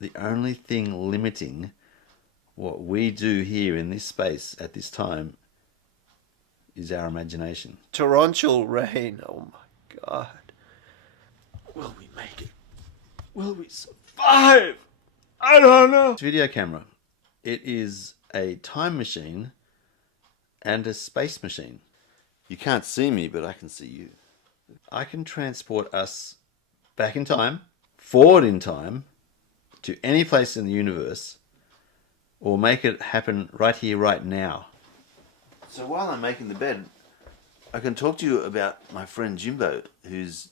The only thing limiting what we do here in this space at this time is our imagination. Torrential rain. Oh my God. Will we make it? Will we survive? I don't know. This video camera, it is a time machine and a space machine. You can't see me, but I can see you. I can transport us back in time, forward in time, to any place in the universe, or make it happen right here, right now. So while I'm making the bed, I can talk to you about my friend Jimbo, who's,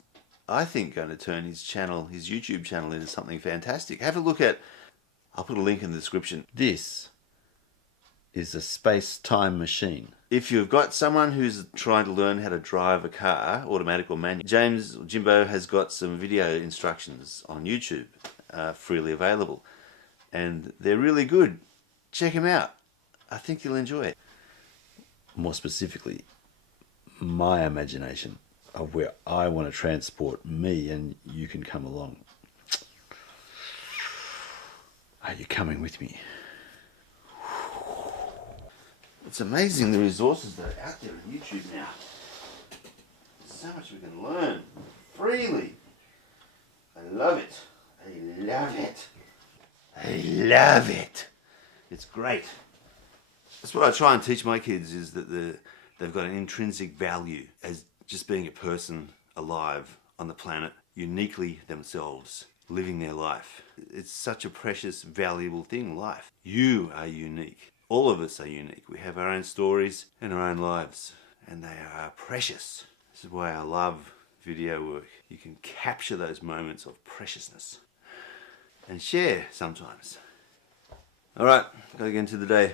I think, going to turn his channel, his YouTube channel, into something fantastic. Have a look at, I'll put a link in the description. This is a space-time machine. If you've got someone who's trying to learn how to drive a car, automatic or manual, Jimbo has got some video instructions on YouTube, freely available. And they're really good. Check them out. I think you'll enjoy it. More specifically, my imagination of where I want to transport me, and you can come along. Are you coming with me? It's amazing the resources that are out there on YouTube now. There's so much we can learn freely. I love it. I love it. I love it. It's great. That's what I try and teach my kids, is that they've got an intrinsic value as just being a person alive on the planet, uniquely themselves, living their life. It's such a precious, valuable thing, life. You are unique. All of us are unique. We have our own stories and our own lives, and they are precious. This is why I love video work. You can capture those moments of preciousness and share sometimes. All right, gotta get into the day.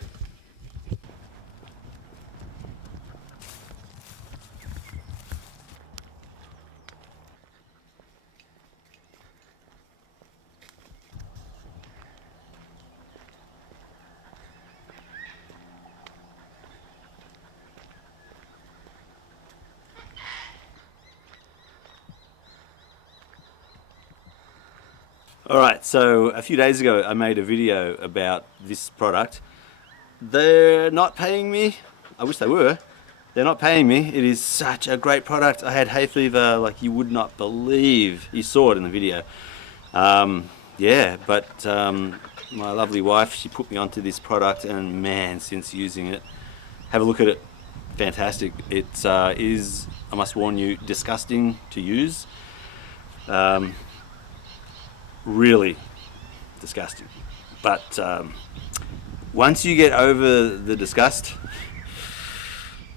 Alright, so a few days ago I made a video about this product. They're not paying me. I wish they were. They're not paying me. It is such a great product. I had hay fever like you would not believe. You saw it in the video. Yeah, but my lovely wife, she put me onto this product, and man, since using it, have a look at it. Fantastic. It is, I must warn you, disgusting to use. Really disgusting, but once you get over the disgust,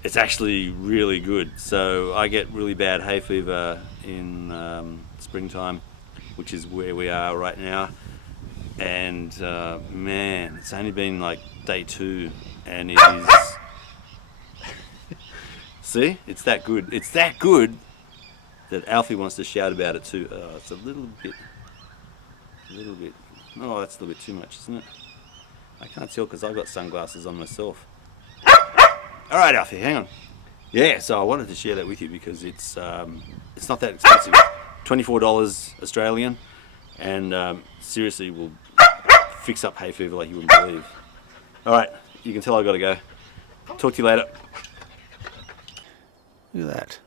it's actually really good. So I get really bad hay fever in springtime, which is where we are right now, and man, it's only been like day 2 and it is see, it's that good. It's that good that Alfie wants to shout about it too. It's a little bit. Oh, that's a little bit too much, isn't it? I can't tell because I've got sunglasses on myself. All right, Alfie, hang on. Yeah, so I wanted to share that with you because it's not that expensive. $24 Australian, and seriously will fix up hay fever like you wouldn't believe. All right, you can tell I've got to go. Talk to you later. Look at that.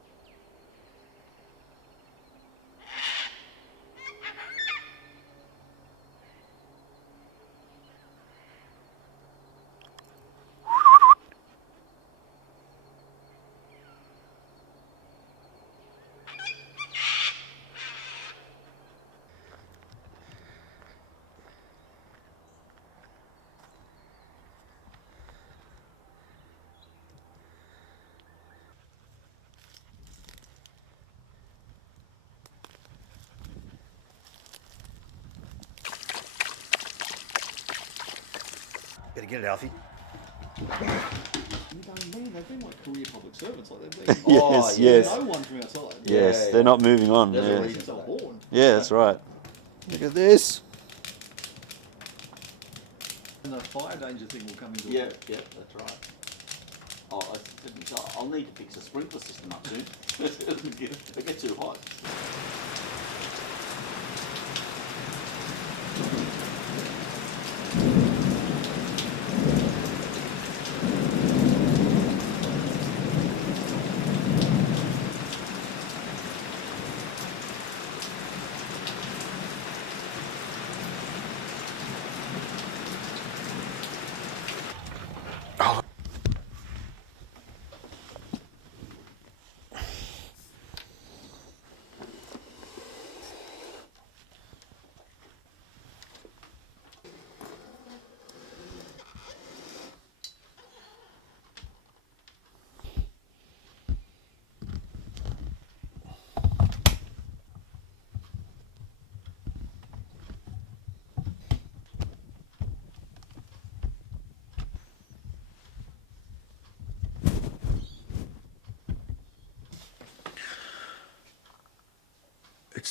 Better get it, Alfie. You don't mean they've been like career public servants, like they've been. Yes, yes. No one from outside. Yes, they're not moving on. They're Yeah. already since they were born. Yeah, that's right. Look at this. And the fire danger thing will come into Yeah, effect. yeah, that's right. Oh, I'll need to fix the sprinkler system up soon. They get too hot.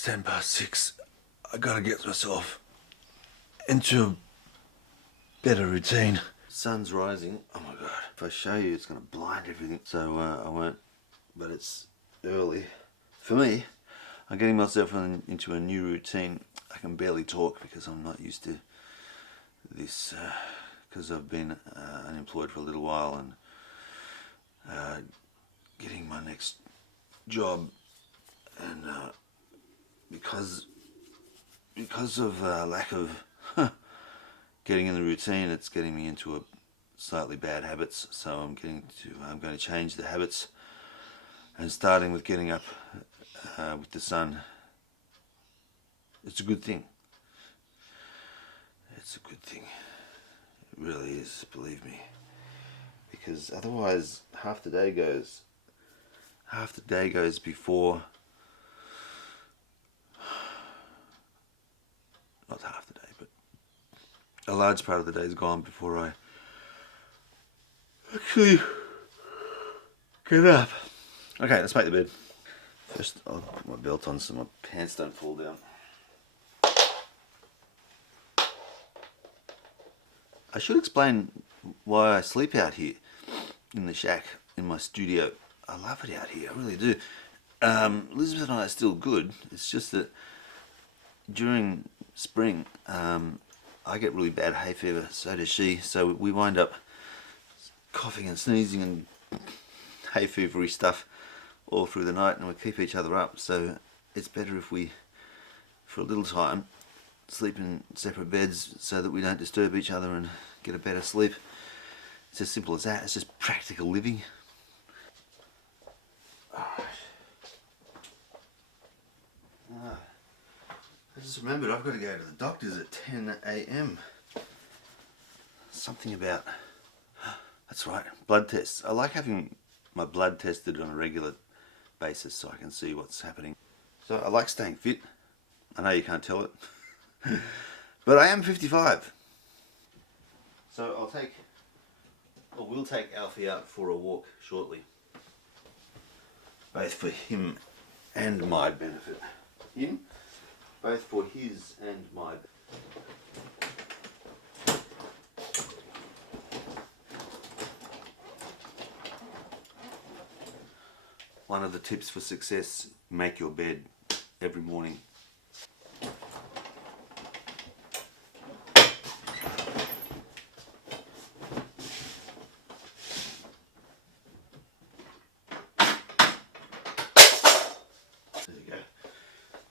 It's 6:10. I gotta get myself into a better routine. Sun's rising. Oh my god. If I show you, it's gonna blind everything. So I won't. But it's early. For me, I'm getting myself into a new routine. I can barely talk because I'm not used to this, because I've been unemployed for a little while and getting my next job, and because of lack of getting in the routine, it's getting me into a slightly bad habits. So I'm going to change the habits, and starting with getting up with the sun. It's a good thing. It's a good thing. It really is, believe me. Because otherwise, half the day goes before. Not half the day, but a large part of the day is gone before I actually get up. Okay, let's make the bed. First, I'll put my belt on so my pants don't fall down. I should explain why I sleep out here in the shack in my studio. I love it out here, I really do. Elizabeth and I are still good. It's just that during spring, I get really bad hay fever, so does she. So we wind up coughing and sneezing and hay fevery stuff all through the night, and we keep each other up. So it's better if we, for a little time, sleep in separate beds so that we don't disturb each other and get a better sleep. It's as simple as that. It's just practical living. I just remembered I've got to go to the doctor's at 10 a.m. Something about, that's right, blood tests. I like having my blood tested on a regular basis so I can see what's happening. So I like staying fit. I know you can't tell it. But I am 55. So we'll take Alfie out for a walk shortly. Both for him and my benefit. Him? Both for his and my benefit. One of the tips for success, make your bed every morning.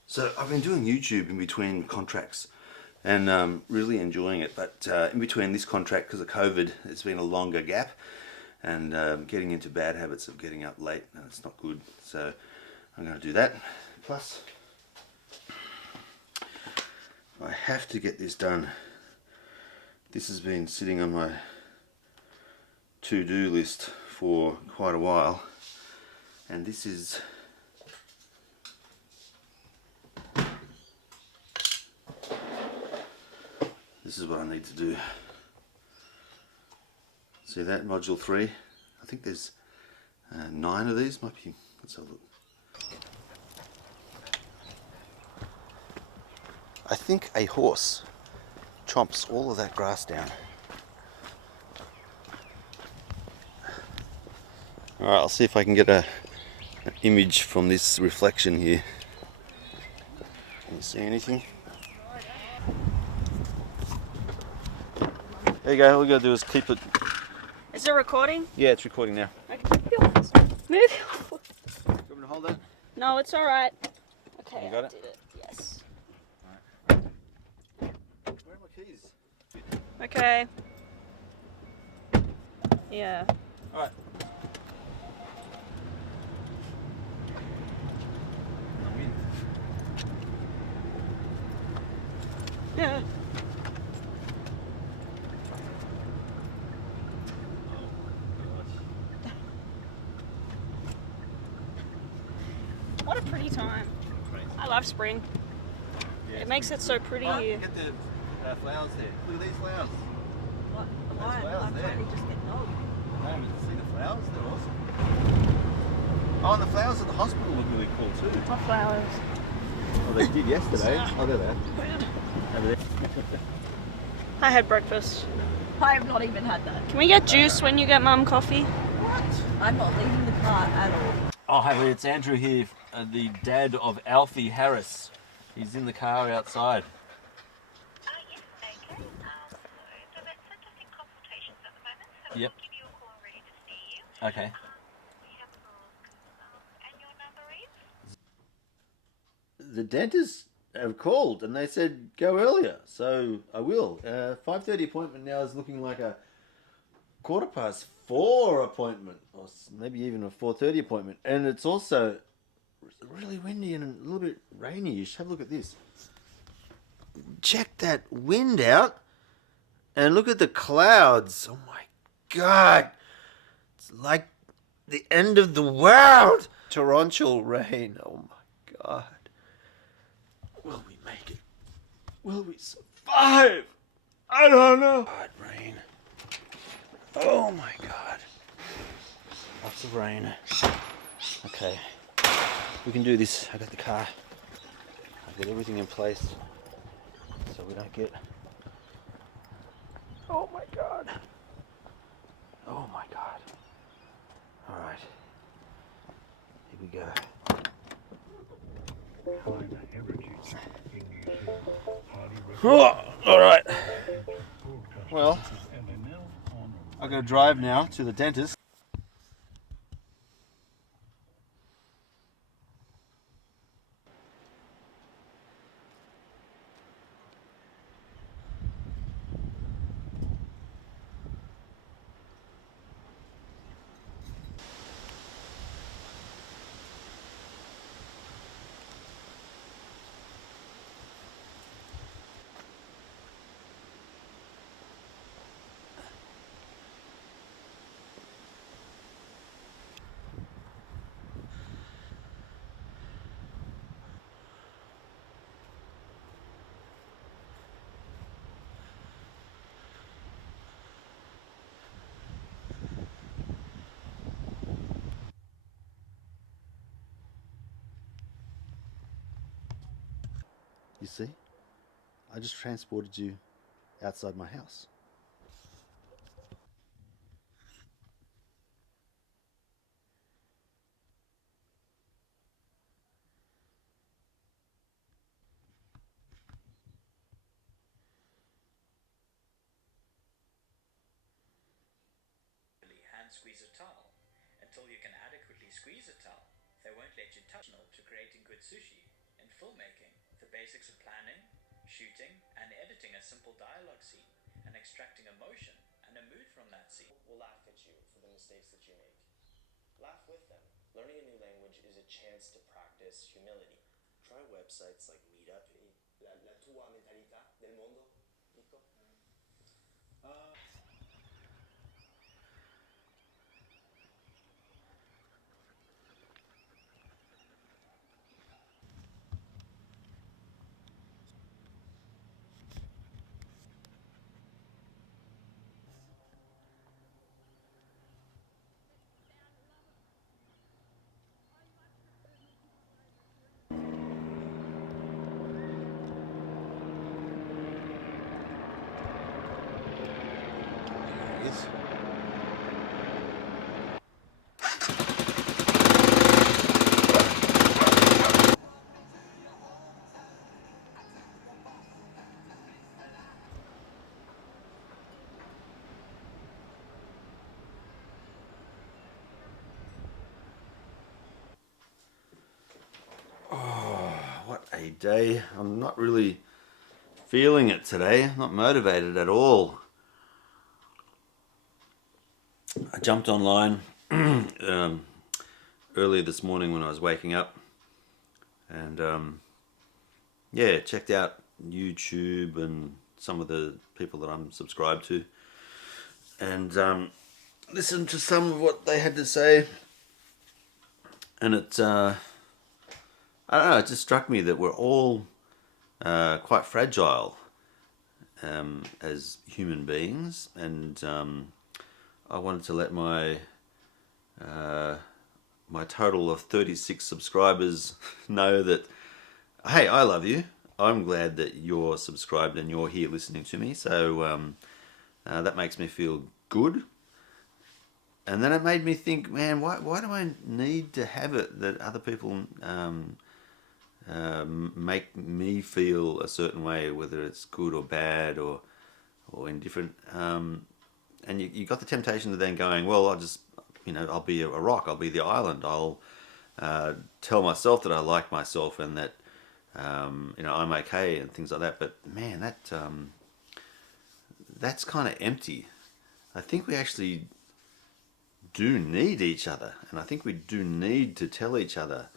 So I've been doing YouTube in between contracts and really enjoying it, but in between this contract, because of COVID, it's been a longer gap, and getting into bad habits of getting up late, and it's not good. So I'm going to do that. Plus, I have to get this done. This has been sitting on my to-do list for quite a while, and this is what I need to do. See that, module 3? I think there's 9 of these, might be, let's have a look. I think a horse chomps all of that grass down. Alright, I'll see if I can get an image from this reflection here. Can you see anything? There you go, all we gotta do is keep it. Is it recording? Yeah, it's recording now. Okay. Move your foot. Do you want me to hold that? No, it's alright. Okay, You got I it? did it. Yes. Where are my keys? Okay. Yeah. Alright. I'm in. Yeah. What a pretty time. I love spring. Yeah, It makes it so pretty here. Get the flowers there. Look at these flowers. What? Why? flowers I'm there. trying to just get No, but see the flowers? They're awesome. Oh, and the flowers at the hospital look really cool too. What flowers? Oh, they did yesterday. Oh, there they are. Over there. I had breakfast. I have not even had that. Can we get juice when you get mum coffee? I'm not leaving the car at all. Oh, hi, it's Andrew here, the dad of Alfie Harris. He's in the car outside. Yes, okay. So that's just in consultations at the moment, so Yep. we'll give you a call ready to see you. Okay. We have a look. And your number is? The dentist have called and they said go earlier, so I will. 5:30 appointment now is looking like a 4:15 appointment, or maybe even a 4:30 appointment, and it's also really windy and a little bit rainy-ish. Have a look at this. Check that wind out, and look at the clouds. Oh my God, it's like the end of the world. Torrential rain. Oh my God. Will we make it? Will we survive? I don't know. God, rain. Oh my God. Lots of rain. Okay, we can do this. I got the car. I've got everything in place so we don't get. Oh my God. Oh my God. All right. Here we go. Oh, all right. Well, I've got to drive now to the dentist. You see? I just transported you outside my house. Hand squeeze a towel until you can adequately squeeze a towel. They won't let you touch it to creating good sushi. In filmmaking, the basics of planning, shooting, and editing a simple dialogue scene and extracting emotion and a mood from that scene. Will laugh at you for the mistakes that you make. Laugh with them. Learning a new language is a chance to practice humility. Try websites like Meetup. La tua mentalità del mondo, dico. What a day. I'm not really feeling it today. Not motivated at all. I jumped online earlier this morning when I was waking up, and yeah, checked out YouTube and some of the people that I'm subscribed to, and listened to some of what they had to say, and it I don't know, it just struck me that we're all quite fragile as human beings, and I wanted to let my my total of 36 subscribers know that Hey, I love you. I'm glad that you're subscribed and you're here listening to me. So that makes me feel good. And then it made me think, man, why do I need to have it that other people make me feel a certain way, whether it's good or bad or indifferent? And you got the temptation of then going, well, I'll be a rock, I'll be the island, I'll tell myself that I like myself and that I'm okay and things like that. But man, that's kind of empty. I think we actually do need each other, and I think we do need to tell each other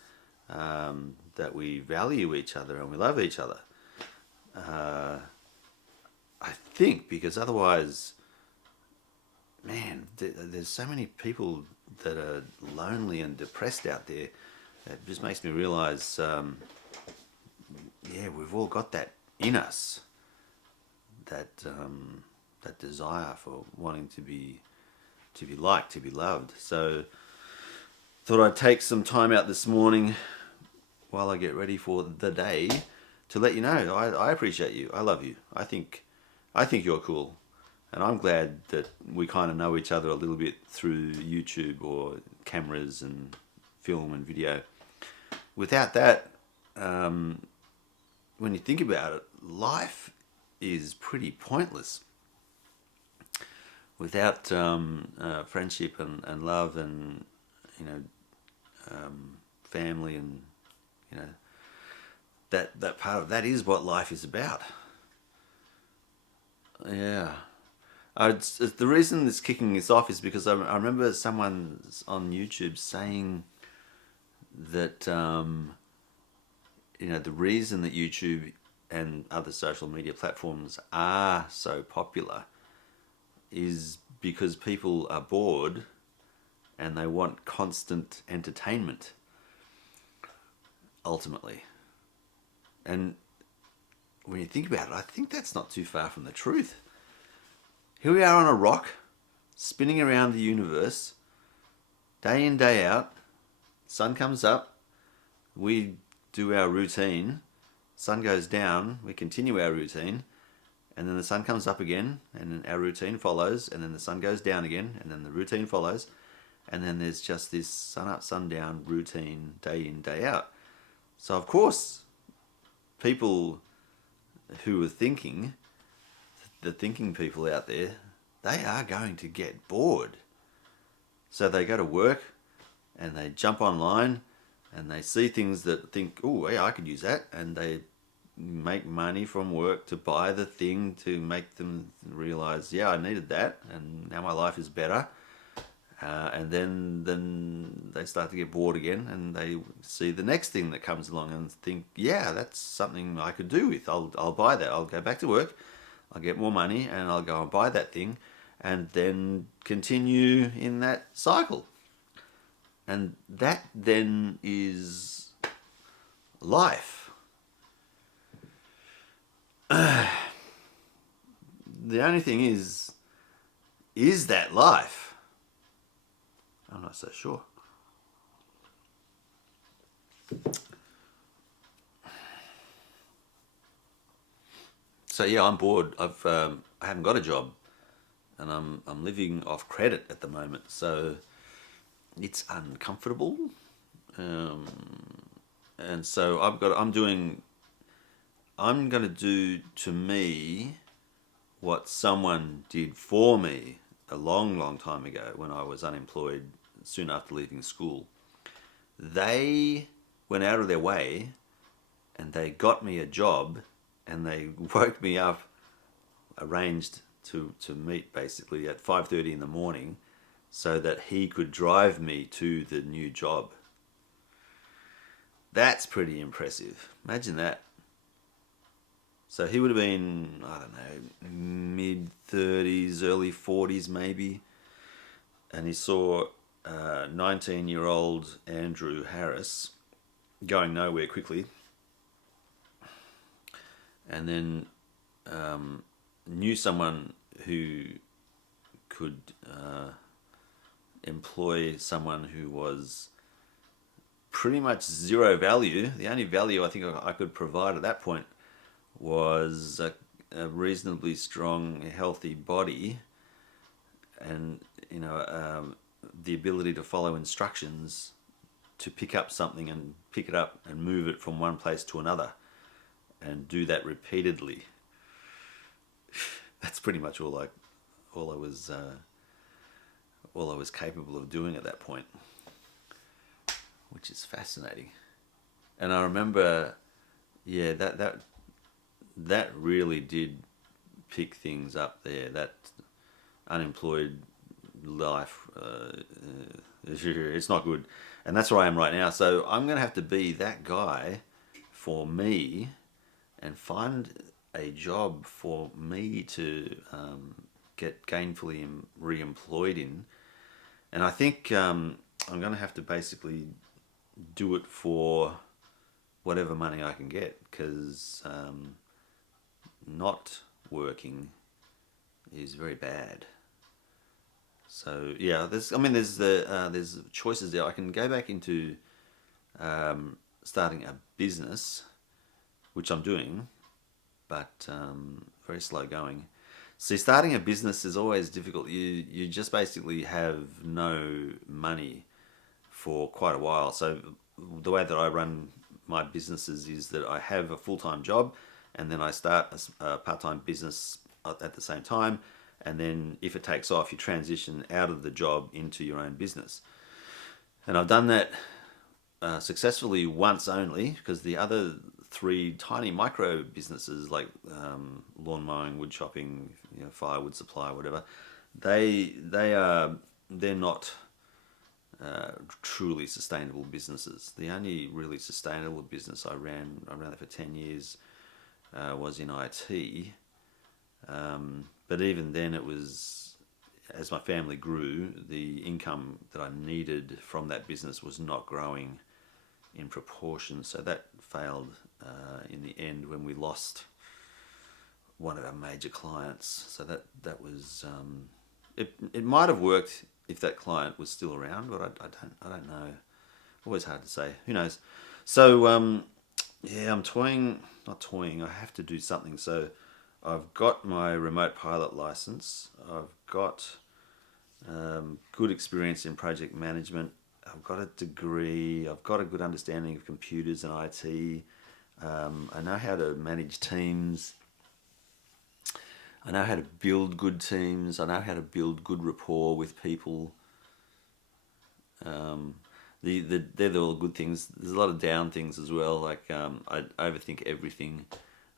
that we value each other and we love each other. I think because otherwise, man, there's so many people that are lonely and depressed out there. It just makes me realize, yeah, we've all got that in us, that desire for wanting to be liked, to be loved. So thought I'd take some time out this morning while I get ready for the day to let you know I appreciate you. I love you. I think you're cool. And I'm glad that we kind of know each other a little bit through YouTube or cameras and film and video. Without that, when you think about it, life is pretty pointless. Without friendship and love and family and that part of that is what life is about. Yeah. The reason it's kicking this off is because I remember someone on YouTube saying that the reason that YouTube and other social media platforms are so popular is because people are bored and they want constant entertainment, ultimately. And when you think about it, I think that's not too far from the truth. Here we are on a rock, spinning around the universe, day in, day out. Sun comes up, we do our routine. Sun goes down, we continue our routine. And then the sun comes up again, and then our routine follows. And then the sun goes down again, and then the routine follows. And then there's just this sun up, sun down routine, day in, day out. So of course, people who are thinking, the thinking people out there, they are going to get bored. So they go to work and they jump online and they see things that think, oh, yeah, I could use that. And they make money from work to buy the thing to make them realize, yeah, I needed that. And now my life is better. And then they start to get bored again and they see the next thing that comes along and think, yeah, that's something I could do with. I'll buy that. I'll go back to work. I'll get more money and I'll go and buy that thing and then continue in that cycle. And that then is life. The only thing is that life? I'm not so sure. So yeah, I'm bored. I haven't got a job, and I'm living off credit at the moment. So it's uncomfortable, and so I'm going to do to me what someone did for me a long, long time ago when I was unemployed soon after leaving school. They went out of their way and they got me a job and they woke me up, arranged to meet basically at 5:30 in the morning so that he could drive me to the new job. That's pretty impressive. Imagine that. So he would have been, I don't know, mid-30s, early 40s maybe. And he saw 19-year-old Andrew Harris going nowhere quickly. And then knew someone who could employ someone who was pretty much zero value. The only value I think I could provide at that point was a reasonably strong, healthy body, and the ability to follow instructions to pick up something and pick it up and move it from one place to another, and do that repeatedly. That's pretty much all I was capable of doing at that point, which is fascinating. And I remember, yeah, that really did pick things up there. That unemployed life, it's not good, and that's where I am right now. So I'm gonna have to be that guy for me and find a job for me to get gainfully re-employed in. And I think I'm going to have to basically do it for whatever money I can get, because not working is very bad. So yeah, there's choices there. I can go back into starting a business, which I'm doing, but very slow going. See, starting a business is always difficult. You just basically have no money for quite a while. So the way that I run my businesses is that I have a full-time job, and then I start a part-time business at the same time, and then if it takes off, you transition out of the job into your own business. And I've done that successfully once only, because the other 3 tiny micro businesses like lawn mowing, wood chopping, firewood supply, whatever, they're not truly sustainable businesses. The only really sustainable business I ran that for 10 years was in IT, but even then it was, as my family grew, the income that I needed from that business was not growing in proportion, so that failed in the end when we lost one of our major clients. So that was it might have worked if that client was still around, but I don't know. Always hard to say. Who knows? So yeah, I'm not toying. I have to do something. So I've got my remote pilot license. I've got good experience in project management. I've got a degree. I've got a good understanding of computers and IT. I know how to manage teams. I know how to build good teams. I know how to build good rapport with people. They're all good things. There's a lot of down things as well. Like I overthink everything.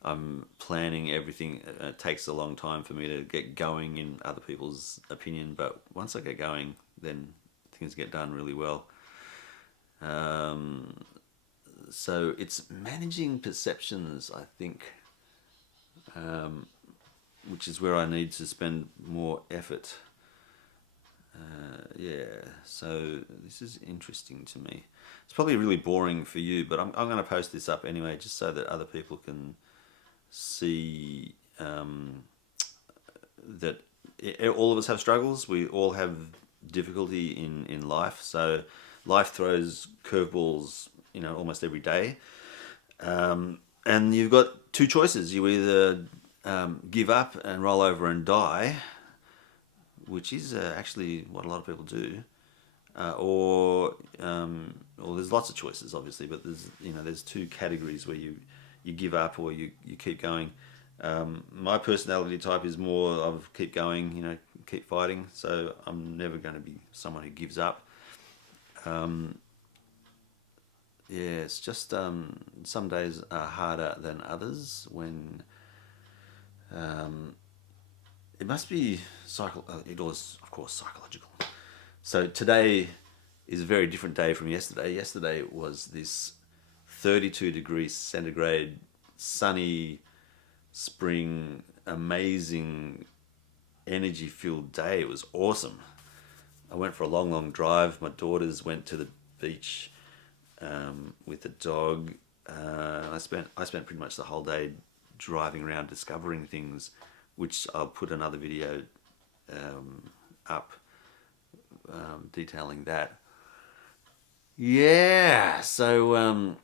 I'm planning everything. It takes a long time for me to get going in other people's opinion, but once I get going, then things get done really well. So it's managing perceptions, I think, which is where I need to spend more effort. Yeah, so this is interesting to me. It's probably really boring for you, but I'm going to post this up anyway, just so that other people can see that all of us have struggles. We all have difficulty in life. So life throws curveballs, almost every day. And you've got 2 choices. You either give up and roll over and die, which is actually what a lot of people do, or there's lots of choices, obviously, but there's 2 categories where you give up or you keep going. My personality type is more of keep going, keep fighting. So I'm never going to be someone who gives up. Yeah, it's just some days are harder than others when it must be it was, of course, psychological. So today is a very different day from yesterday. Yesterday was this 32 degrees centigrade, sunny, spring, amazing, energy-filled day. It was awesome. I went for a long drive. My daughters went to the beach with the dog. I spent pretty much the whole day driving around discovering things, which I'll put another video up detailing that. Yeah, so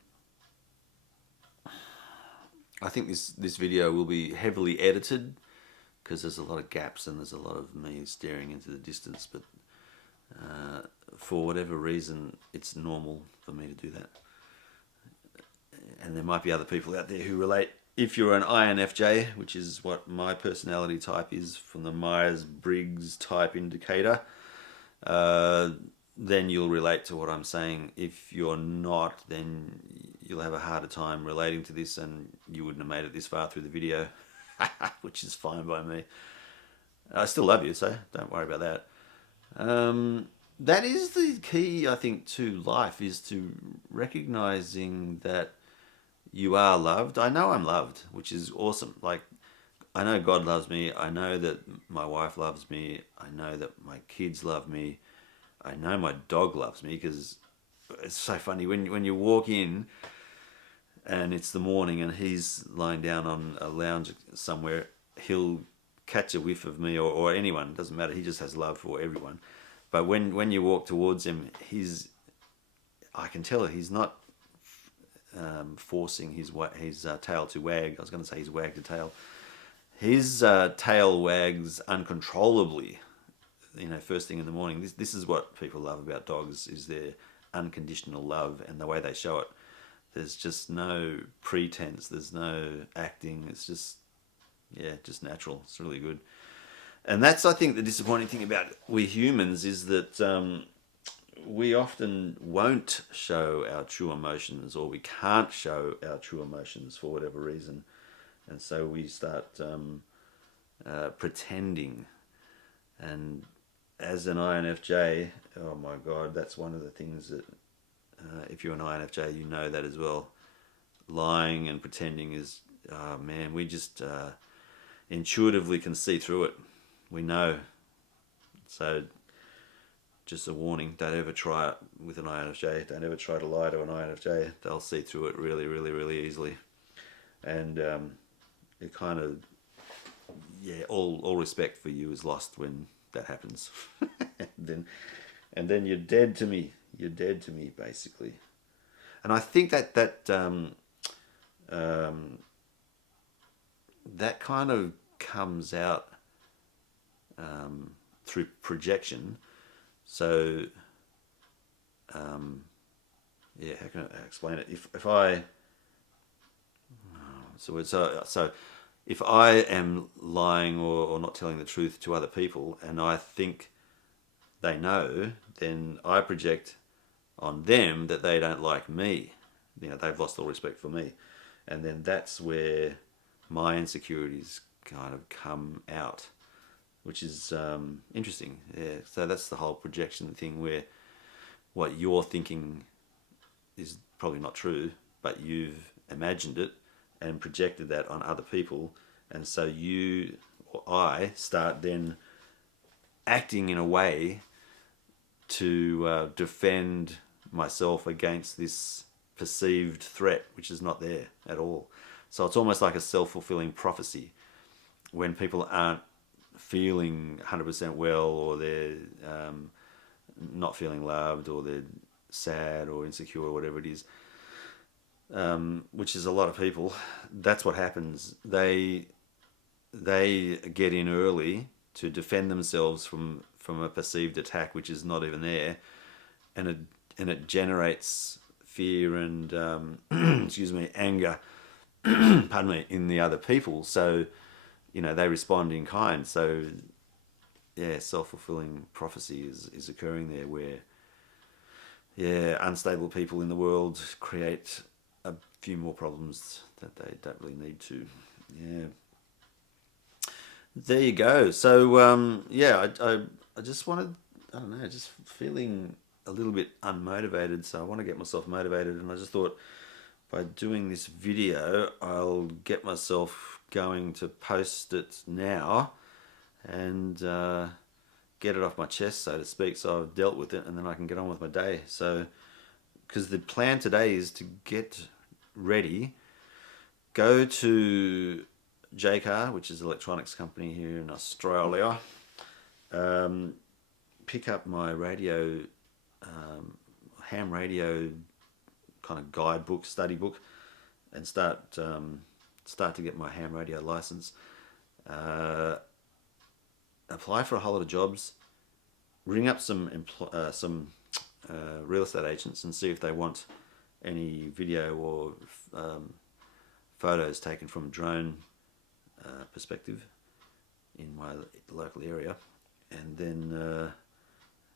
I think this video will be heavily edited because there's a lot of gaps and there's a lot of me staring into the distance, but for whatever reason it's normal for me to do that. And there might be other people out there who relate. If you're an INFJ, which is what my personality type is from the Myers-Briggs type indicator, then you'll relate to what I'm saying. If you're not, then you'll have a harder time relating to this, and you wouldn't have made it this far through the video, which is fine by me. I still love you, so don't worry about that. That is the key, I think, to life, is to recognizing that you are loved. I know I'm loved, which is awesome. Like, I know God loves me. I know that my wife loves me. I know that my kids love me. I know my dog loves me, because it's so funny when you walk in and it's the morning and he's lying down on a lounge somewhere, he'll catch a whiff of me, or anyone, doesn't matter. He just has love for everyone. But when you walk towards him, I can tell he's not forcing his tail to wag. I was going to say he's wagged a tail. His tail wags uncontrollably, first thing in the morning. This is what people love about dogs, is their unconditional love and the way they show it. There's just no pretense. There's no acting. It's just natural. It's really good. And that's, I think, the disappointing thing about we humans, is that we often won't show our true emotions, or we can't show our true emotions for whatever reason. And so we start pretending. And as an INFJ, oh my God, that's one of the things that, if you're an INFJ, you know that as well. Lying and pretending is, oh man, we just intuitively can see through it. We know. So just a warning, don't ever try it with an INFJ. Don't ever try to lie to an INFJ. They'll see through it really, really, really easily. And it kind of, all respect for you is lost when that happens. and then you're dead to me. You're dead to me, basically. And I think that kind of comes out through projection. So, how can I explain it? If I, so if I am lying or not telling the truth to other people, and I think they know, then I project on them that they don't like me. They've lost all respect for me. And then that's where my insecurities kind of come out, which is interesting. Yeah. So that's the whole projection thing, where what you're thinking is probably not true, but you've imagined it and projected that on other people. And so you, or I, start then acting in a way to defend myself against this perceived threat, which is not there at all. So it's almost like a self-fulfilling prophecy. When people aren't feeling 100% well, or they're not feeling loved, or they're sad or insecure, or whatever it is, which is a lot of people, that's what happens. They get in early to defend themselves from a perceived attack, which is not even there, and it generates fear and anger pardon me, in the other people. So they respond in kind. So self-fulfilling prophecy is occurring there, where unstable people in the world create a few more problems that they don't really need to. There you go. So I just wanted, I don't know, just feeling a little bit unmotivated, so I want to get myself motivated, and I just thought by doing this video I'll get myself going to post it now and get it off my chest, so to speak, so I've dealt with it, and then I can get on with my day. So, because the plan today is to get ready, go to JCar, which is an electronics company here in Australia, pick up my radio ham radio kind of guidebook, study book, and start to get my ham radio license. Apply for a whole lot of jobs. Ring up some real estate agents and see if they want any video or photos taken from a drone perspective in my local area. And then,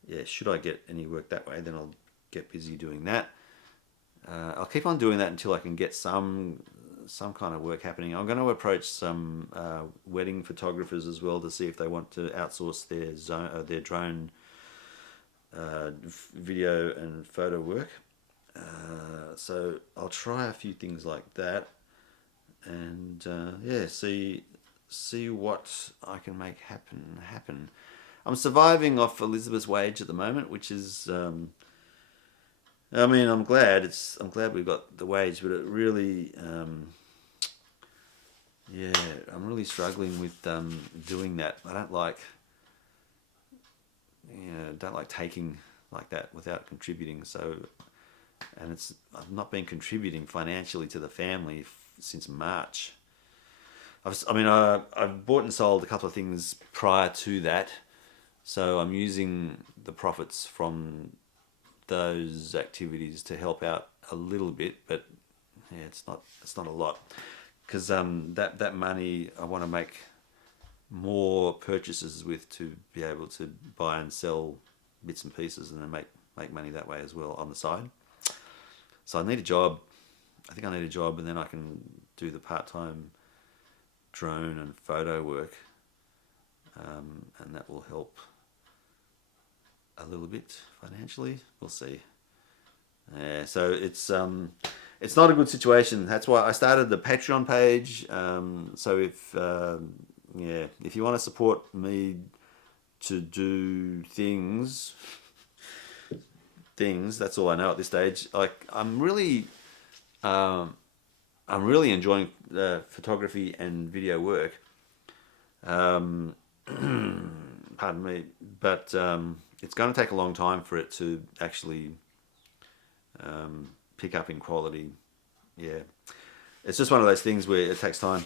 yeah, should I get any work that way, then I'll get busy doing that. I'll keep on doing that until I can get some kind of work happening. I'm going to approach some wedding photographers as well to see if they want to outsource their drone video and photo work. So I'll try a few things like that, and yeah, see what I can make happen. I'm surviving off Elizabeth's wage at the moment, which is I mean, I'm glad we've got the wage, but it really yeah, I'm really struggling with doing that. I don't like taking like that without contributing. So, and I've not been contributing financially to the family since March. I've bought and sold a couple of things prior to that, so I'm using the profits from those activities to help out a little bit, but yeah, it's not a lot, because that money I want to make more purchases with, to be able to buy and sell bits and pieces and then make money that way as well on the side. So I need a job. I think I need a job, and then I can do the part-time drone and photo work, and that will help a little bit financially. We'll see. Yeah, so it's not a good situation. That's why I started the Patreon page. So if you want to support me to do things, that's all I know at this stage. Like, I'm really enjoying photography and video work. Pardon me, but it's going to take a long time for it to actually pick up in quality. Yeah, it's just one of those things where it takes time.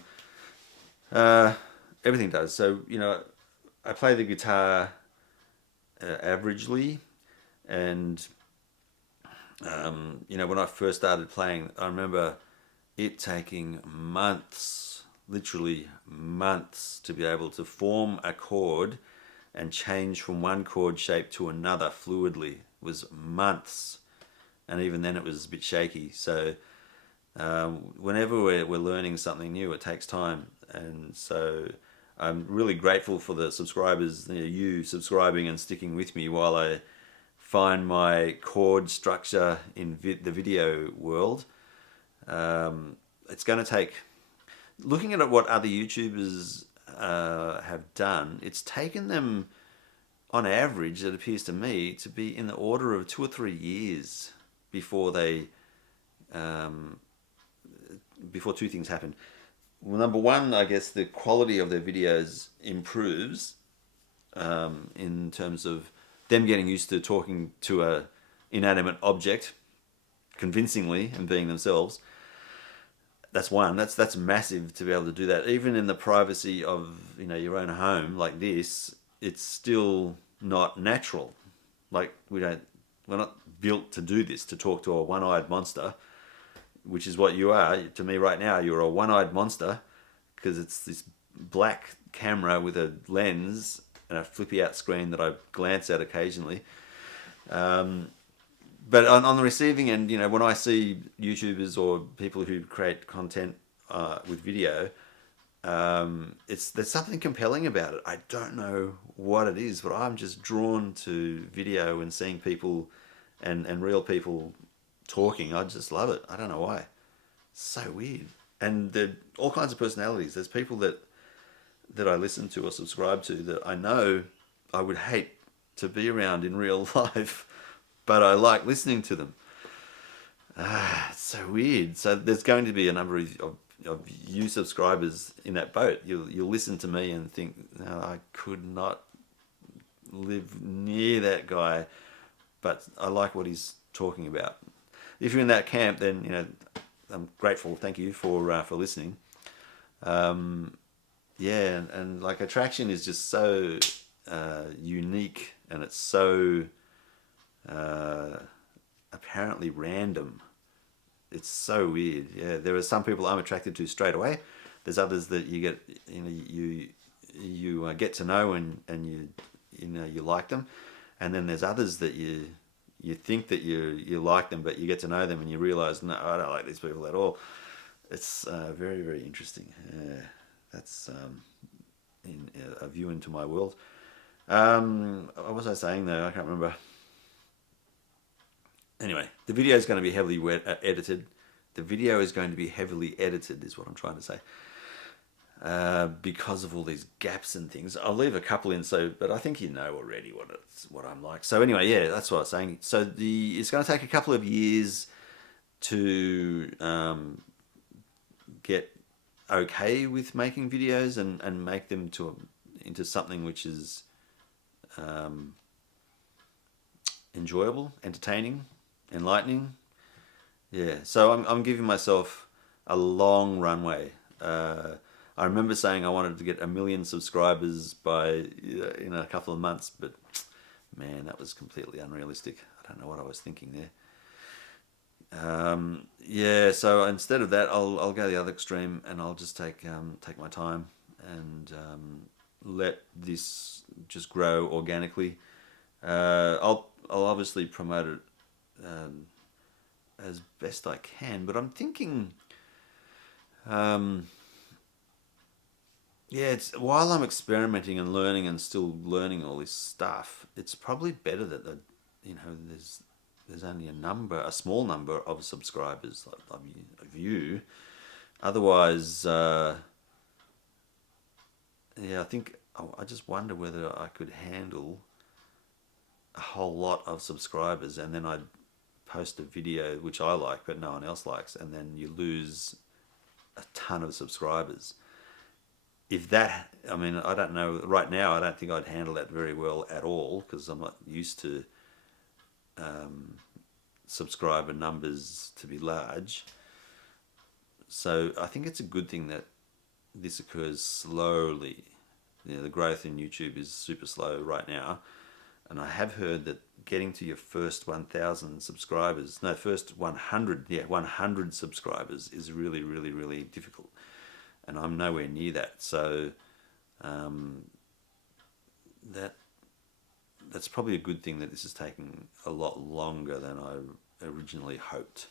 Everything does. So, I play the guitar averagely, and when I first started playing, I remember it taking months, literally months, to be able to form a chord and change from one chord shape to another fluidly. It was months, and even then it was a bit shaky. So whenever we're learning something new, it takes time, and so I'm really grateful for the subscribers, you subscribing and sticking with me while I find my chord structure in the video world. It's going to take, looking at what other YouTubers have done, it's taken them, on average, it appears to me, to be in the order of 2 or 3 years before before two things happen. Well, number one, I guess the quality of their videos improves in terms of them getting used to talking to a inanimate object convincingly and being themselves. That's one. That's massive to be able to do that, even in the privacy of your own home like this. It's still not natural. Like, we're not built to do this, to talk to a one-eyed monster, which is what you are to me right now. You're a one-eyed monster, because it's this black camera with a lens and a flippy out screen that I glance at occasionally. But on the receiving end, when I see YouTubers or people who create content with video, there's something compelling about it. I don't know what it is, but I'm just drawn to video and seeing people and real people talking. I just love it. I don't know why. It's so weird. And there are all kinds of personalities. There's people that I listen to or subscribe to that I know I would hate to be around in real life, but I like listening to them. It's so weird. So there's going to be a number of you subscribers in that boat. You'll listen to me and think, no, I could not live near that guy, but I like what he's talking about. If you're in that camp, then I'm grateful. Thank you for listening. Yeah, and like attraction is just so unique, and it's so apparently random. It's so weird. Yeah, there are some people I'm attracted to straight away. There's others that you get, you get to know, and you like them, and then there's others that you think that you like them, but you get to know them and you realize, no, I don't like these people at all. It's very, very interesting. That's a view into my world. What was I saying though? I can't remember. Anyway, the video is going to be heavily edited. The video is going to be heavily edited, is what I'm trying to say. Because of all these gaps and things. I'll leave a couple in, but I think you know already what I'm like. So anyway, yeah, that's what I was saying. So it's going to take a couple of years to get okay with making videos and make them into something which is enjoyable, entertaining, enlightening. Yeah, so I'm giving myself a long runway. I remember saying I wanted to get 1 million subscribers by in a couple of months, but man, that was completely unrealistic. I don't know what I was thinking there. Yeah, so instead of that, I'll go the other extreme, and I'll just take my time and let this just grow organically. I'll obviously promote it as best I can, but I'm thinking, yeah, it's while I'm experimenting and learning and still learning all this stuff, it's probably better that there's only a small number of subscribers of you. Otherwise, yeah, I think I just wonder whether I could handle a whole lot of subscribers, and then I'd post a video which I like but no one else likes, and then you lose a ton of subscribers. If that, I mean, I don't know, right now I don't think I'd handle that very well at all, because I'm not used to subscriber numbers to be large. So I think it's a good thing that this occurs slowly. The growth in YouTube is super slow right now, and I have heard that getting to your first 1,000 subscribers, no, first 100 subscribers is really, really, really difficult, and I'm nowhere near that. So that's probably a good thing that this is taking a lot longer than I originally hoped.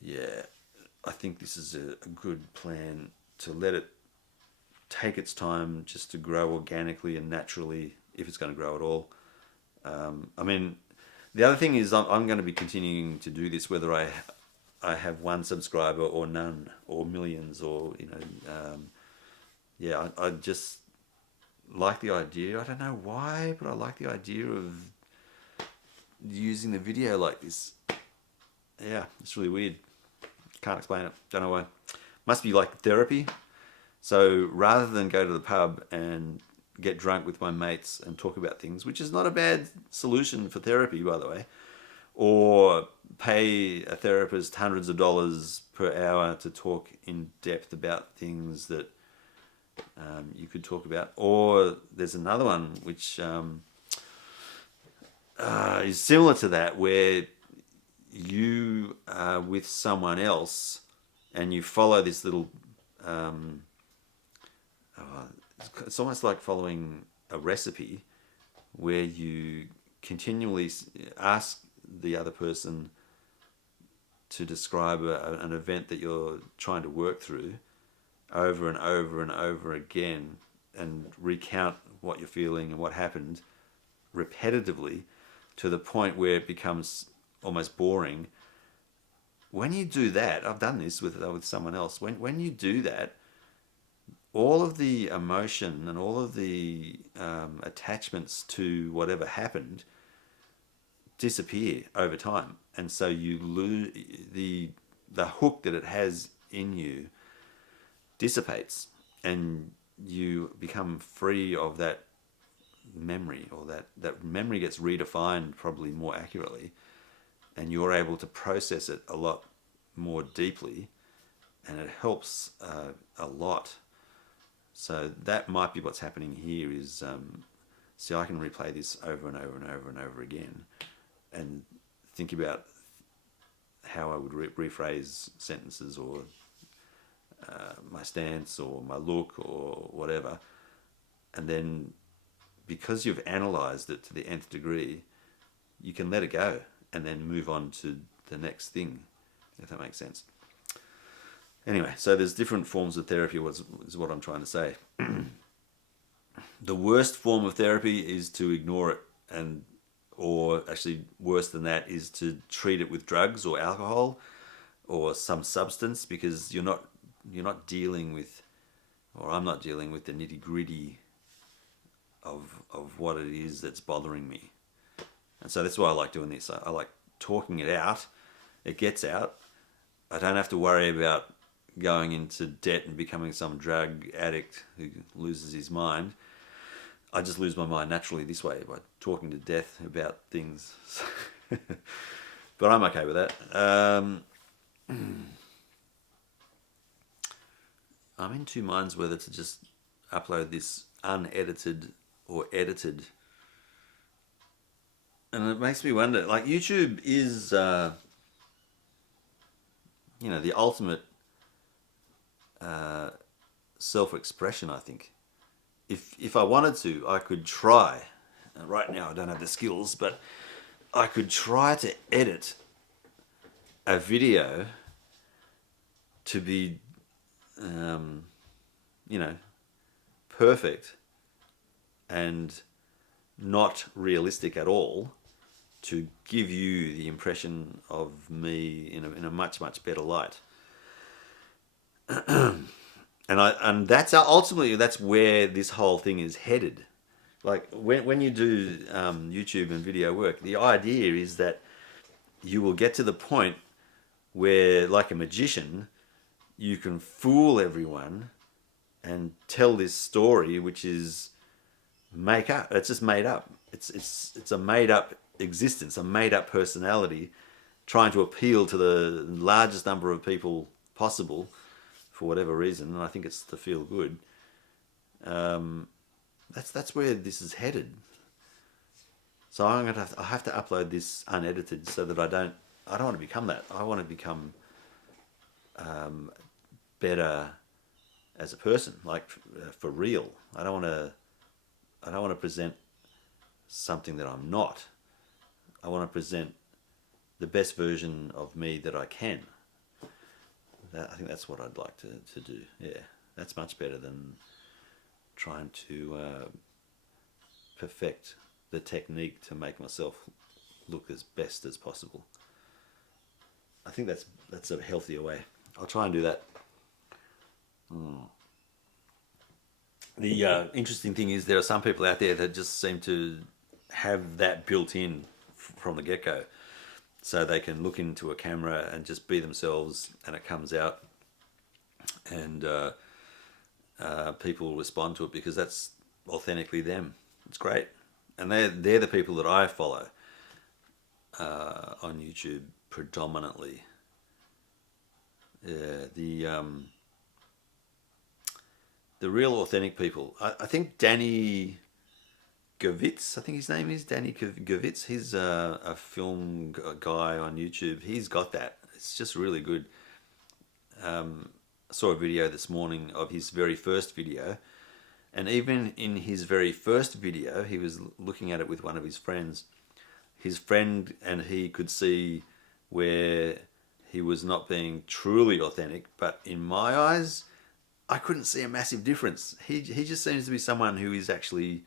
Yeah, I think this is a good plan to let it take its time just to grow organically and naturally, if it's going to grow at all. I mean, the other thing is I'm going to be continuing to do this whether I have 1 subscriber or none, or millions, or yeah, I just like the idea. I don't know why, but I like the idea of using the video like this. Yeah, it's really weird. Can't explain it. Don't know why. Must be like therapy. So rather than go to the pub and get drunk with my mates and talk about things, which is not a bad solution for therapy, by the way, or pay a therapist hundreds of dollars per hour to talk in depth about things that you could talk about. Or there's another one which is similar to that, where you are with someone else and you follow this little it's almost like following a recipe, where you continually ask the other person to describe an event that you're trying to work through over and over and over again, and recount what you're feeling and what happened repetitively to the point where it becomes almost boring. When you do that, I've done this with someone else, when you do that, all of the emotion and all of the attachments to whatever happened disappear over time, and so you lose the hook that it has in you dissipates, and you become free of memory, or that memory gets redefined probably more accurately, and you're able to process it a lot more deeply, and it helps a lot. So that might be what's happening here is, see, I can replay this over and over and over and over again and think about how I would rephrase sentences, or my stance or my look or whatever. And then because you've analysed it to the nth degree, you can let it go and then move on to the next thing, if that makes sense. Anyway, so there's different forms of therapy, is what I'm trying to say. The worst form of therapy is to ignore it, or actually worse than that is to treat it with drugs or alcohol or some substance, because you're not dealing with, or I'm not dealing with, the nitty-gritty of what it is that's bothering me. And so that's why I like doing this. I like talking it out. It gets out. I don't have to worry about going into debt and becoming some drug addict who loses his mind. I just lose my mind naturally this way, by talking to death about things. But I'm okay with that. I'm in two minds whether to just upload this unedited or edited. And it makes me wonder, like, YouTube is, the ultimate self-expression, I think. If I wanted to, I could try. Right now I don't have the skills, but I could try to edit a video to be, perfect and not realistic at all, to give you the impression of me in a much, much better light. And that's ultimately, that's where this whole thing is headed. Like when you do YouTube and video work, the idea is that you will get to the point where, like a magician, you can fool everyone and tell this story, which is make up. It's just made up. It's a made up existence, a made up personality, trying to appeal to the largest number of people possible for whatever reason. And I think it's to feel good. That's where this is headed. So I have to upload this unedited, so that I don't want to become that. I want to become better as a person, like for real. I don't want to present something that I'm not. I want to present the best version of me that I can. I think that's what I'd like to do. Yeah, that's much better than trying to perfect the technique to make myself look as best as possible. I think that's a healthier way. I'll try and do that. The interesting thing is, there are some people out there that just seem to have that built in from the get-go, so they can look into a camera and just be themselves, and it comes out, and people respond to it because that's authentically them. It's great, and they're the people that I follow on YouTube predominantly. Yeah, the real authentic people. I think Danny Gavitz, I think his name is Danny Gavitz. He's a film guy on YouTube. He's got that. It's just really good. I saw a video this morning of his very first video, and even in his very first video, he was looking at it with one of his friends. His friend and he could see where he was not being truly authentic, but in my eyes, I couldn't see a massive difference. He just seems to be someone who is actually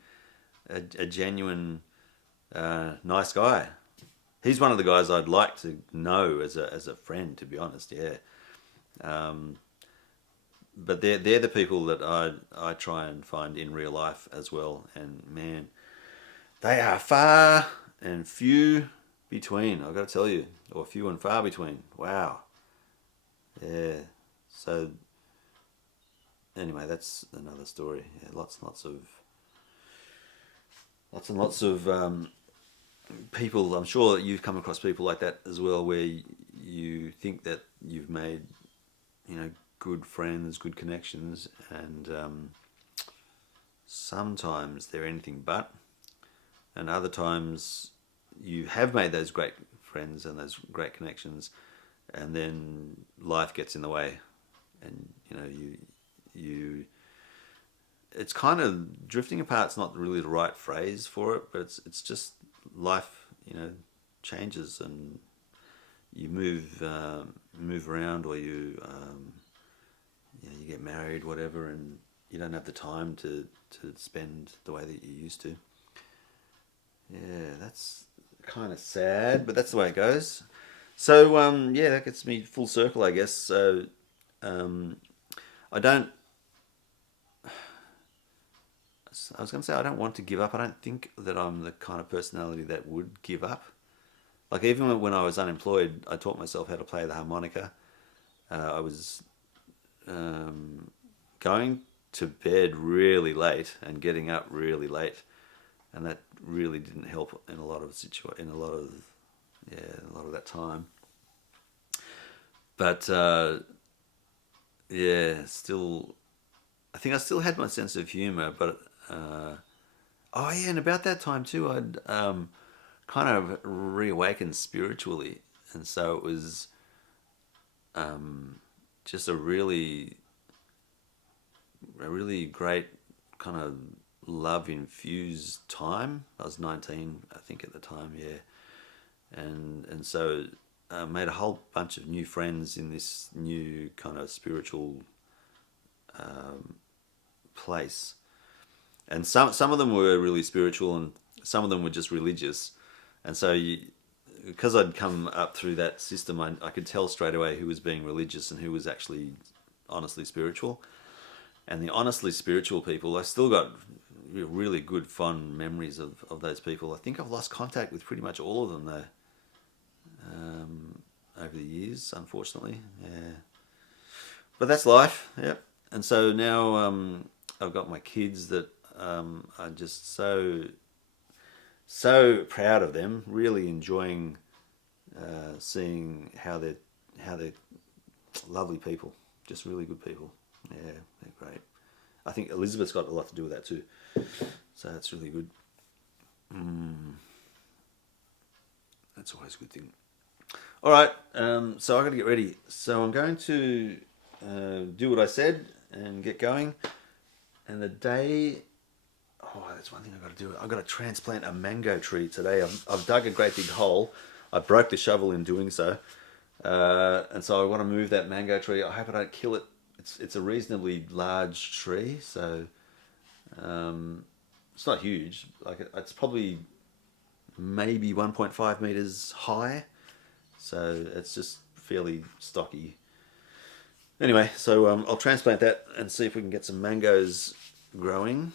a genuine, nice guy. He's one of the guys I'd like to know as a friend, to be honest. Yeah. But they're the people that I try and find in real life as well. And man, they are far and few between, I've got to tell you, or few and far between. Wow. Yeah. So anyway, that's another story. Yeah, lots of Lots and lots of people. I'm sure that you've come across people like that as well, where you think that you've made, good friends, good connections, and sometimes they're anything but, and other times you have made those great friends and those great connections, and then life gets in the way, and you it's kind of drifting apart. It's not really the right phrase for it, but it's just life, changes, and you move around, or you get married, whatever, and you don't have the time to spend the way that you used to. Yeah, that's kind of sad, but that's the way it goes. So yeah, that gets me full circle, I guess. So I don't. I was going to say I don't want to give up. I don't think that I'm the kind of personality that would give up. Like even when I was unemployed, I taught myself how to play the harmonica. I was going to bed really late and getting up really late, and that really didn't help in a lot of a lot of that time. But yeah, still, I think I still had my sense of humor. But oh yeah, and about that time too, I'd kind of reawakened spiritually, and so it was just a really great kind of love infused time. I was 19, I think, at the time, yeah, and so made a whole bunch of new friends in this new kind of spiritual place, and some of them were really spiritual, and some of them were just religious, and so because I'd come up through that system, I could tell straight away who was being religious and who was actually honestly spiritual. And the honestly spiritual people, I still got really good, fond memories of those people. I think I've lost contact with pretty much all of them, though, over the years, unfortunately. Yeah. But that's life, yep. And so now I've got my kids that I'm just so proud of them, really enjoying seeing how they're lovely people, just really good people. Yeah, they're great. I think Elizabeth's got a lot to do with that too, so that's really good. That's always a good thing. All right, so I got to get ready. So I'm going to do what I said and get going. And the day, that's one thing I've got to do. I've got to transplant a mango tree today. I've dug a great big hole. I broke the shovel in doing so, and so I want to move that mango tree. I hope I don't kill it. It's a reasonably large tree, so it's not huge. Like it's probably maybe 1.5 meters high, so it's just fairly stocky. Anyway, so I'll transplant that and see if we can get some mangoes growing.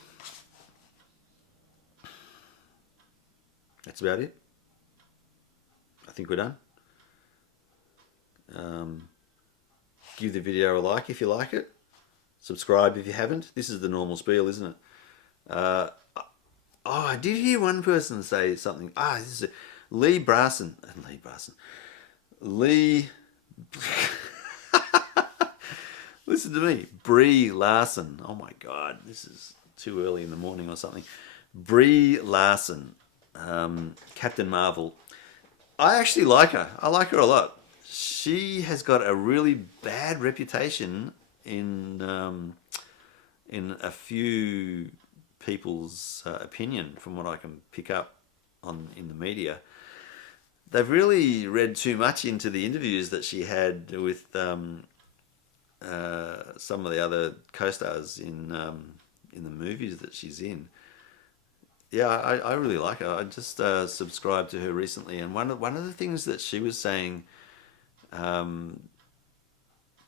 That's about it. I think we're done. Give the video a like if you like it. Subscribe if you haven't. This is the normal spiel, isn't it? I did hear one person say something. This is Lee Brasson. Lee. Listen to me. Brie Larson. Oh my God, this is too early in the morning or something. Brie Larson, Captain Marvel. I actually like her. I like her a lot. She has got a really bad reputation in a few people's opinion, from what I can pick up in the media. They've really read too much into the interviews that she had with some of the other co-stars in the movies that she's in. Yeah, I really like her. I just subscribed to her recently, and one of the things that she was saying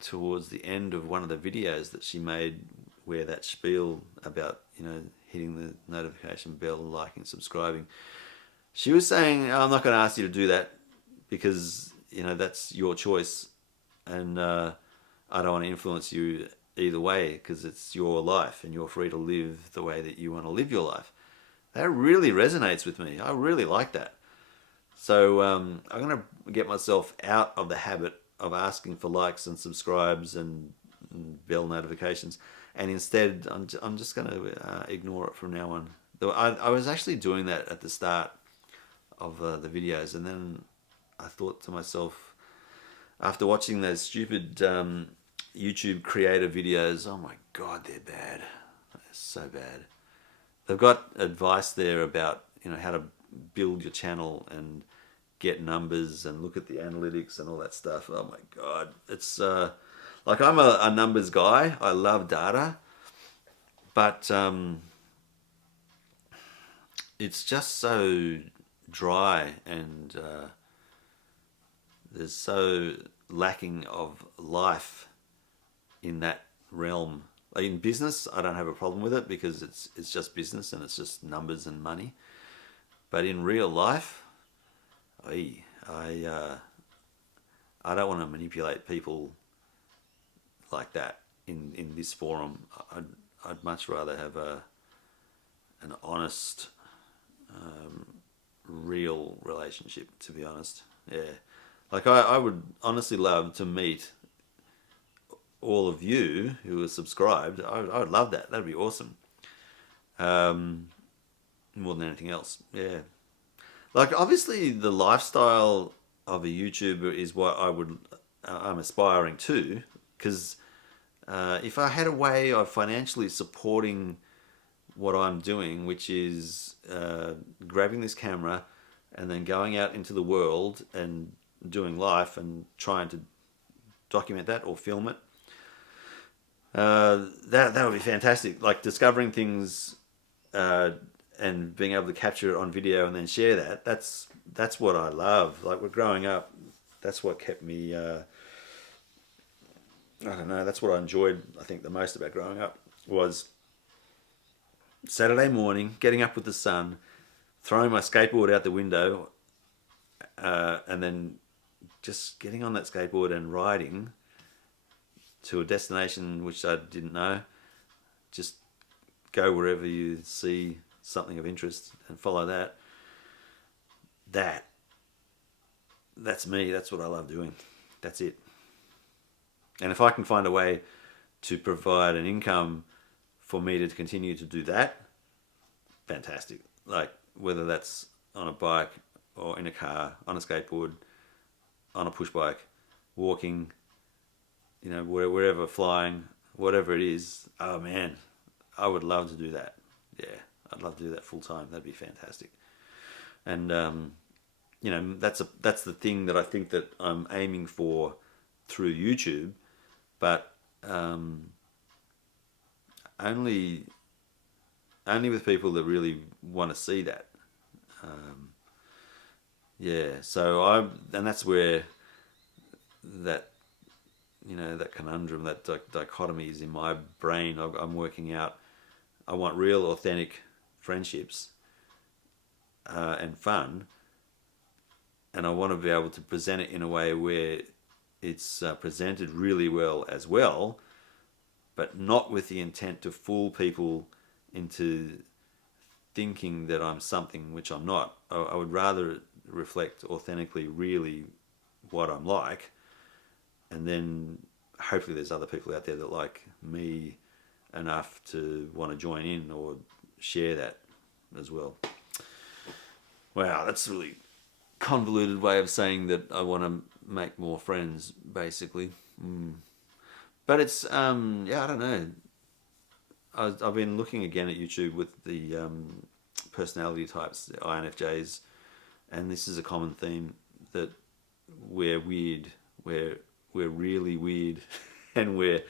towards the end of one of the videos that she made, where that spiel about hitting the notification bell, liking, subscribing, she was saying, I'm not going to ask you to do that because that's your choice, and I don't want to influence you either way because it's your life and you're free to live the way that you want to live your life. That really resonates with me. I really like that. So I'm going to get myself out of the habit of asking for likes and subscribes and bell notifications, and instead I'm just going to ignore it from now on. Though I was actually doing that at the start of the videos, and then I thought to myself, after watching those stupid YouTube creator videos, oh my god, they're bad. They're so bad. They've got advice there about, you know, how to build your channel and get numbers and look at the analytics and all that stuff. Oh my god, it's like, I'm a numbers guy. I love data, but it's just so dry, and there's so lacking of life in that realm. In business, I don't have a problem with it because it's just business and it's just numbers and money. But in real life, I don't want to manipulate people like that in this forum. I'd much rather have an honest, real relationship, to be honest. Yeah, like I would honestly love to meet all of you who are subscribed. I would love that. That'd be awesome. More than anything else, yeah. Like, obviously the lifestyle of a YouTuber is what I'm aspiring to, because if I had a way of financially supporting what I'm doing, which is grabbing this camera and then going out into the world and doing life and trying to document that or film it, that would be fantastic. Like, discovering things and being able to capture it on video and then share that. That's what I love. Like, we're growing up, that's what kept me. I don't know. That's what I enjoyed, I think, the most about growing up was Saturday morning, getting up with the sun, throwing my skateboard out the window, and then just getting on that skateboard and riding to a destination which I didn't know. Just go wherever you see something of interest and follow that. That's me. That's what I love doing. That's it. And if I can find a way to provide an income for me to continue to do that, fantastic. Like, whether that's on a bike or in a car, on a skateboard, on a push bike, walking, you know, wherever, flying, whatever it is. Oh man, I would love to do that. Yeah, I'd love to do that full time. That'd be fantastic. And you know, that's the thing that I think that I'm aiming for through YouTube, but only with people that really want to see that. Yeah, so and that's where that, you know, that conundrum, that dichotomy is in my brain. I'm working out. I want real, authentic friendships and fun, and I want to be able to present it in a way where it's presented really well as well, but not with the intent to fool people into thinking that I'm something which I'm not. I would rather reflect authentically really what I'm like, and then hopefully there's other people out there that like me enough to want to join in or share that as well. Wow, that's a really convoluted way of saying that I want to make more friends, basically. But it's yeah, I don't know. I've been looking again at YouTube with the personality types, the INFJs, and this is a common theme, that we're weird, we're really weird, and we're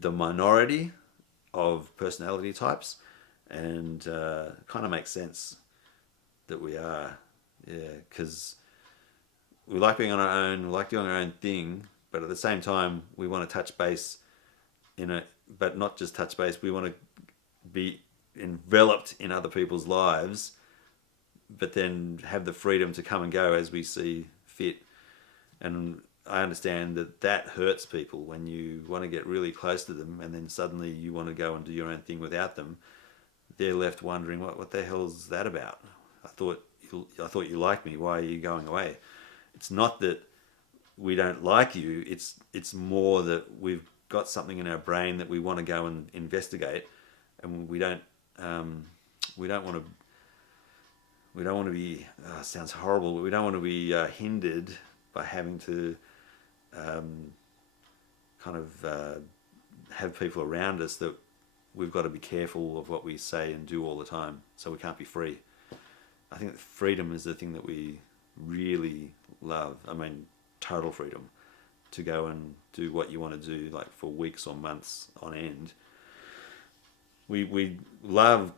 the minority of personality types, and kind of makes sense that we are, yeah, because we like being on our own, we like doing our own thing, but at the same time we want to touch base but not just touch base, we want to be enveloped in other people's lives, but then have the freedom to come and go as we see fit. And I understand that hurts people when you want to get really close to them and then suddenly you want to go and do your own thing without them. they're left wondering what the hell's that about? I thought you liked me. Why are you going away? It's not that we don't like you. It's more that we've got something in our brain that we want to go and investigate, and we don't want to. We don't want to be. Sounds horrible, but we don't want to be hindered by having to have people around us that we've got to be careful of what we say and do all the time, so we can't be free. I think that freedom is the thing that we really love. I mean, total freedom to go and do what you want to do, like for weeks or months on end. We love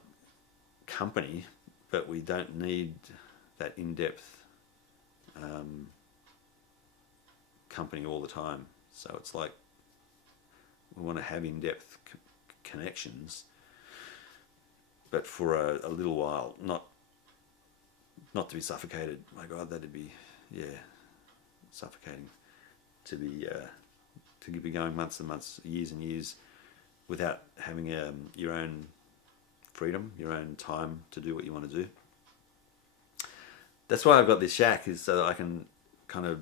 company, but we don't need that in-depth company all the time. So it's like we want to have in-depth connections, but for a little while, not to be suffocated. My God, that'd be suffocating to be going months and months, years and years without having your own freedom, your own time to do what you want to do. That's why I've got this shack, is so that I can kind of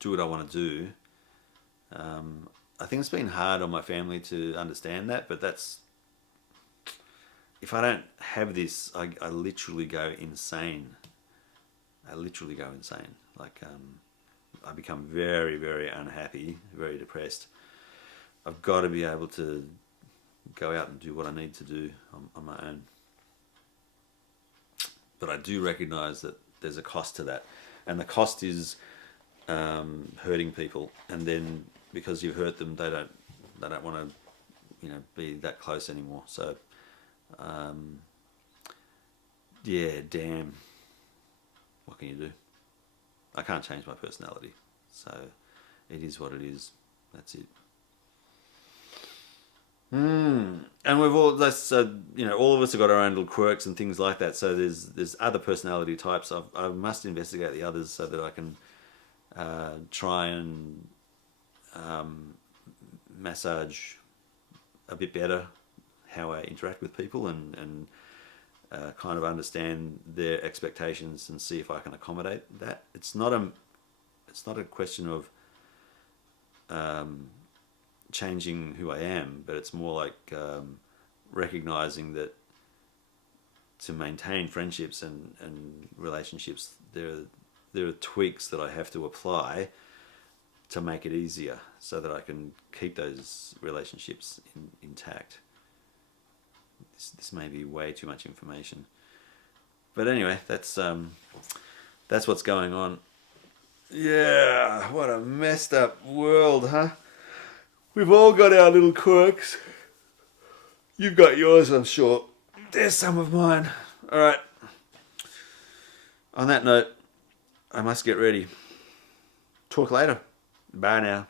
do what I want to do. I think it's been hard on my family to understand that, but that's, if I don't have this, I literally go insane. Like, I become very, very unhappy, very depressed. I've got to be able to go out and do what I need to do on my own. But I do recognize that there's a cost to that. And the cost is hurting people. And then because you've hurt them, they don't want to, be that close anymore. So, damn. What can you do? I can't change my personality. So it is what it is. That's it. And we've all all of us have got our own little quirks and things like that. So there's other personality types. I must investigate the others so that I can try and massage a bit better how I interact with people and kind of understand their expectations and see if I can accommodate that. It's not a question of changing who I am, but it's more like recognizing that to maintain friendships and relationships, there are tweaks that I have to apply to make it easier so that I can keep those relationships intact. This may be way too much information, but anyway, that's what's going on. Yeah, what a messed up world, huh? We've all got our little quirks. You've got yours, I'm sure. There's some of mine. All right. On that note, I must get ready. Talk later. Bye now.